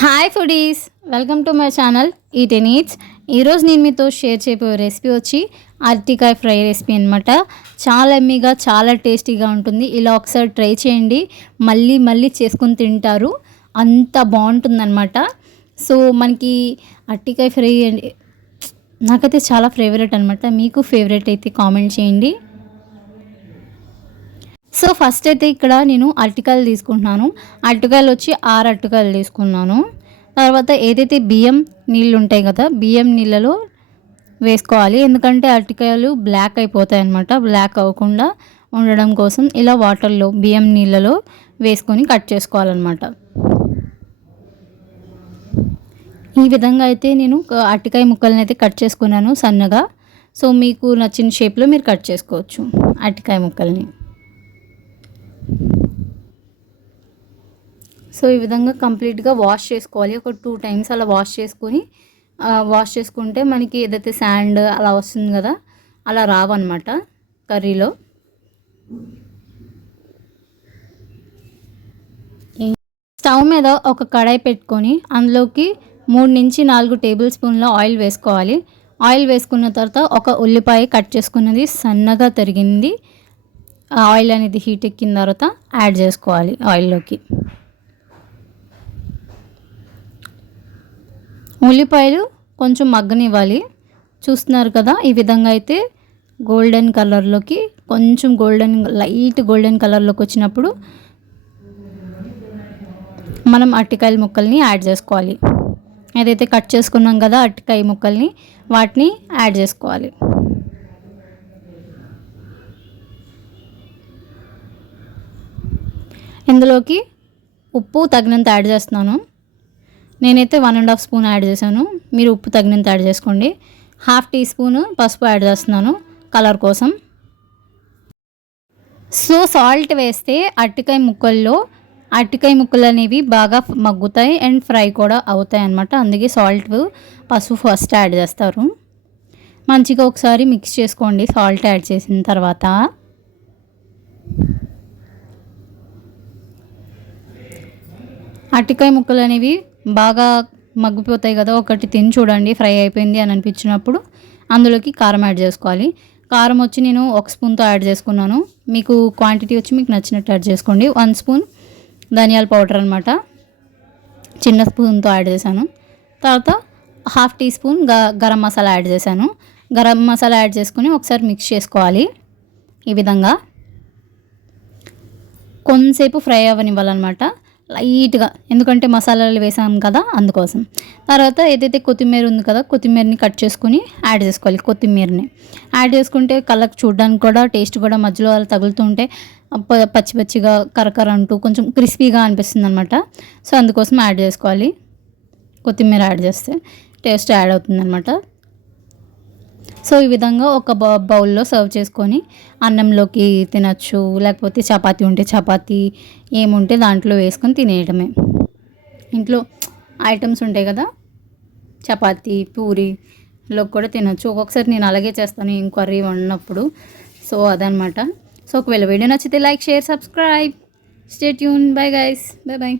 Hi foodies, welcome to my channel eat and eats. ఈరోజు నేను మీతో షేర్ చేయబోయే రెసిపీ వచ్చి అరటికాయ ఫ్రై రెసిపీ అనమాట. చాలా ఎమ్మీగా, చాలా టేస్టీగా ఉంటుంది. ఇలా ఒకసారి ట్రై చేయండి, మళ్ళీ మళ్ళీ చేసుకొని తింటారు, అంత బాగుంటుందన్నమాట. సో మనకి అరటికాయ ఫ్రై నాకైతే చాలా ఫేవరెట్ అనమాట. మీకు ఫేవరెట్ అయితే కామెంట్ చేయండి. సో ఫస్ట్ అయితే ఇక్కడ నేను అరటికాయలు తీసుకుంటున్నాను. అరటికాయలు వచ్చి 6 అరటికాయలు తీసుకున్నాను. తర్వాత ఏదైతే బియ్యం నీళ్ళు ఉంటాయి కదా, బియ్యం నీళ్ళలో వేసుకోవాలి. ఎందుకంటే అరటికాయలు బ్లాక్ అయిపోతాయి అన్నమాట. బ్లాక్ అవ్వకుండా ఉండడం కోసం ఇలా వాటర్లో బియ్యం నీళ్ళలో వేసుకొని కట్ చేసుకోవాలన్నమాట. ఈ విధంగా అయితే నేను అరటికాయ ముక్కలను అయితే కట్ చేసుకున్నాను సన్నగా. సో మీకు నచ్చిన షేప్లో మీరు కట్ చేసుకోవచ్చు అరటికాయ ముక్కల్ని. సో ఈ విధంగా కంప్లీట్గా వాష్ చేసుకోవాలి. ఒక 2 టైమ్స్ అలా వాష్ చేసుకుంటే మనకి ఏదైతే శాండ్ అలా వస్తుంది కదా, అలా రావన్నమాట కర్రీలో. స్టవ్ మీద ఒక కడాయి పెట్టుకొని అందులోకి 3 నుంచి 4 టేబుల్ స్పూన్ల ఆయిల్ వేసుకోవాలి. ఆయిల్ వేసుకున్న తర్వాత ఒక ఉల్లిపాయ కట్ చేసుకున్నది సన్నగా తరిగింది ఆయిల్ అనేది హీట్ ఎక్కిన తర్వాత యాడ్ చేసుకోవాలి ఆయిల్లోకి. ఉల్లిపాయలు కొంచెం మగ్గనివ్వాలి. చూస్తున్నారు కదా, ఈ విధంగా అయితే గోల్డెన్ కలర్లోకి, కొంచెం లైట్ గోల్డెన్ కలర్లోకి వచ్చినప్పుడు మనం అరటికాయల ముక్కల్ని యాడ్ చేసుకోవాలి. ఏదైతే కట్ చేసుకున్నాం కదా అరటికాయ ముక్కల్ని, వాటిని యాడ్ చేసుకోవాలి. ఇందులోకి ఉప్పు తగినంత యాడ్ చేస్తున్నాను. నేనైతే 1.5 స్పూన్ యాడ్ చేశాను. మీరు ఉప్పు తగినంత యాడ్ చేసుకోండి. 1/2 టీ స్పూన్ పసుపు యాడ్ చేస్తున్నాను కలర్ కోసం. సో సాల్ట్ వేస్తే అరటికాయ ముక్కలు అనేవి బాగా మగ్గుతాయి అండ్ ఫ్రై కూడా అవుతాయి అన్నమాట. అందుకే సాల్ట్, పసుపు ఫస్ట్ యాడ్ చేస్తారు. మంచిగా ఒకసారి మిక్స్ చేసుకోండి సాల్ట్ యాడ్ చేసిన తర్వాత. అరటికాయ ముక్కలు అనేవి బాగా మగ్గిపోతాయి కదా, ఒకటి తిని చూడండి ఫ్రై అయిపోయింది అని అనిపించినప్పుడు అందులోకి కారం యాడ్ చేసుకోవాలి. కారం వచ్చి నేను 1 స్పూన్తో యాడ్ చేసుకున్నాను. మీకు క్వాంటిటీ వచ్చి మీకు నచ్చినట్టు యాడ్ చేసుకోండి. 1 స్పూన్ ధనియాల పౌడర్ అనమాట, చిన్న స్పూన్తో యాడ్ చేశాను. తర్వాత 1/2 teaspoon garam masala add చేశాను. గరం మసాలా యాడ్ చేసుకుని ఒకసారి మిక్స్ చేసుకోవాలి. ఈ విధంగా కొంతసేపు ఫ్రై అవ్వనివ్వాలన్నమాట లైట్గా, ఎందుకంటే మసాలాలు వేసాం కదా అందుకోసం. తర్వాత ఏదైతే కొత్తిమీర ఉంది కదా, కొత్తిమీరని కట్ చేసుకుని యాడ్ చేసుకోవాలి. కొత్తిమీరని యాడ్ చేసుకుంటే కళ్ళకు చూడడానికి కూడా, టేస్ట్ కూడా మధ్యలో అలా తగులుతుంటే పచ్చి పచ్చిగా కరకర అంటూ కొంచెం క్రిస్పీగా అనిపిస్తుంది అనమాట. సో అందుకోసం యాడ్ చేసుకోవాలి. కొత్తిమీర యాడ్ చేస్తే టేస్ట్ యాడ్ అవుతుంది అనమాట. సో ఈ విధంగా ఒక బౌల్లో సర్వ్ చేసుకొని అన్నంలోకి తినచ్చు, లేకపోతే చపాతీ ఉంటే చపాతీ, ఏముంటే దాంట్లో వేసుకొని తినేయడమే. ఇంట్లో ఐటమ్స్ ఉంటాయి కదా, చపాతీ పూరీలో కూడా తినచ్చు. ఒక్కొక్కసారి నేను అలాగే చేస్తాను ఏం కర్రీ వండినప్పుడు. సో అదనమాట. సో ఒకవేళ వీడియో నచ్చితే like, share, subscribe, stay tune. Bye guys, by.